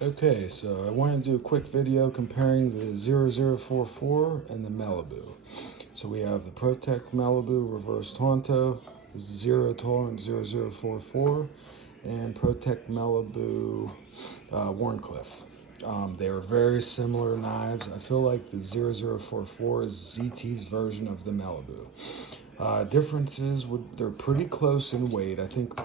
Okay, so I want to do a quick video comparing the 0044 and the Malibu. So we have the Protech Malibu Reverse Tonto, this is Zero Tolerance 0044, and Protech Malibu Warncliffe. They are very similar knives. I feel like the 0044 is ZT's version of the Malibu. Differences they're pretty close in weight. I think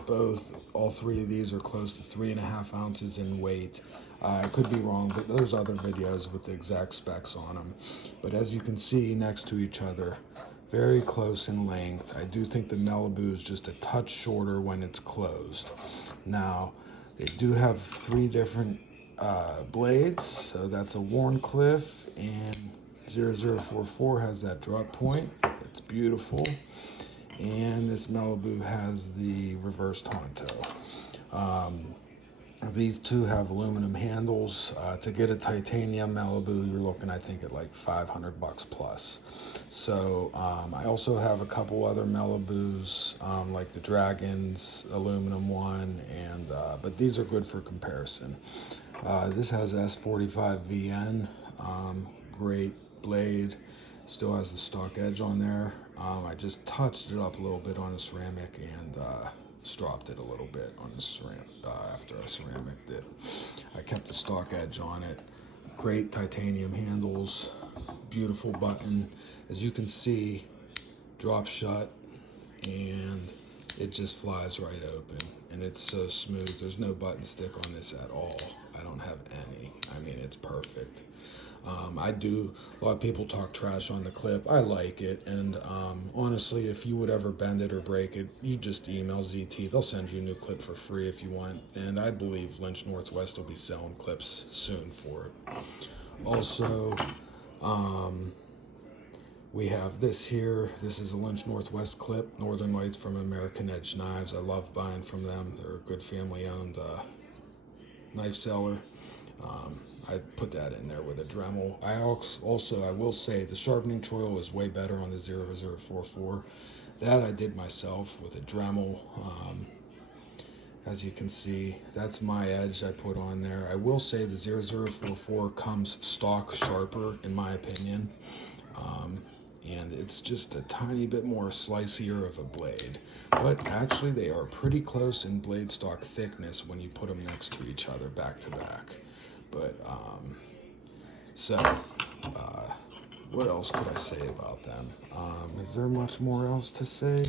all three of these are close to 3.5 ounces in weight. I could be wrong, but there's other videos with the exact specs on them. But as you can see next to each other, very close in length. I do think the Malibu is just a touch shorter when it's closed. Now, they do have three different blades, so that's a Warncliffe, and 0044 has that drop point. It's beautiful. And this Malibu has the reverse Tonto. These two have aluminum handles. To get a titanium Malibu, you're looking, I think, at like $500 plus. So I also have a couple other Malibus, like the Dragon's aluminum one, and but these are good for comparison. This has S45VN, great blade, still has the stock edge on there. I just touched it up a little bit on the ceramic and stropped it a little bit on the ceramic after I ceramicked it. I kept the stock edge on it. Great titanium handles, beautiful button. As you can see, drop shut and it just flies right open, and it's so smooth. There's no button stick on this at all. I don't have any. I mean, it's perfect. A lot of people talk trash on the clip. I like it, and honestly, if you would ever bend it or break it, you just email ZT. They'll send you a new clip for free if you want, and I believe Lynch Northwest will be selling clips soon for it. Also, we have this here. This is a Lynch Northwest clip, Northern Lights from American Edge Knives. I love buying from them. They're a good family-owned knife seller. I put that in there with a Dremel. I will say the sharpening choil is way better on the 0044. That I did myself with a Dremel. As you can see, that's my edge I put on there. I will say the 0044 comes stock sharper in my opinion. And it's just a tiny bit more slicier of a blade. But actually they are pretty close in blade stock thickness when you put them next to each other back to back. But, what else could I say about them? Is there much more else to say?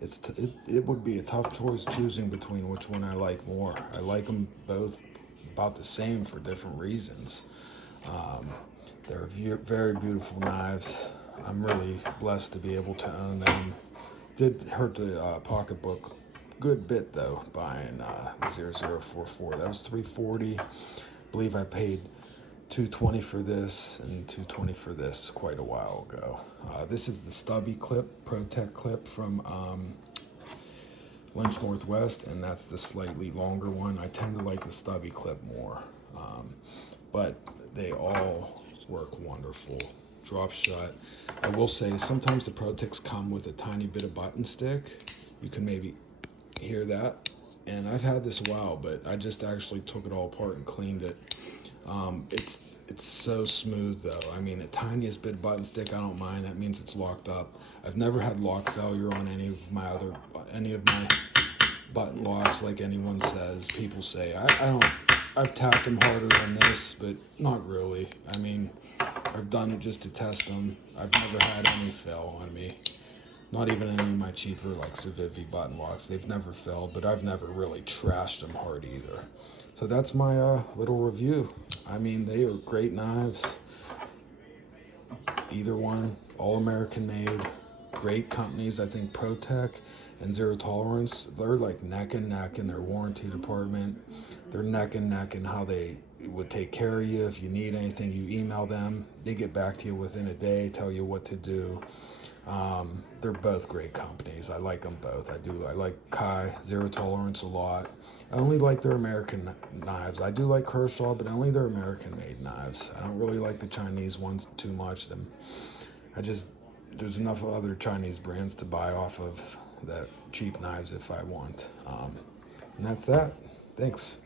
It would be a tough choice choosing between which one I like more. I like them both about the same for different reasons. They're very beautiful knives. I'm really blessed to be able to own them. Did hurt the pocketbook good bit though buying 0044. That was $340. I believe I paid $220 for this and $220 for this quite a while ago. This is the stubby clip, Protech clip from Lynch Northwest, and that's the slightly longer one. I tend to like the stubby clip more, but they all work wonderful. Drop shut. I will say sometimes the Protechs come with a tiny bit of button stick. You can maybe hear that. And I've had this a while, but I just actually took it all apart and cleaned it. It's so smooth though. I mean, the tiniest bit of button stick, I don't mind. That means it's locked up. I've never had lock failure on any of my button locks, like anyone says. People say I've tapped them harder than this, but not really. I mean, I've done it just to test them. I've never had any fail on me. Not even any of my cheaper like Civivi button locks. They've never failed, but I've never really trashed them hard either. So that's my little review. I mean, they are great knives. Either one, all American made, great companies. I think Protech and Zero Tolerance, they're like neck and neck in their warranty department. They're neck and neck in how they would take care of you. If you need anything, you email them. They get back to you within a day, tell you what to do. They're both great companies. I like them both. I like Kai, Zero Tolerance a lot. I only like their American knives. I do like Kershaw, but only their American-made knives. I don't really like the Chinese ones too much. There's enough other Chinese brands to buy off of that cheap knives if I want. And that's that. Thanks.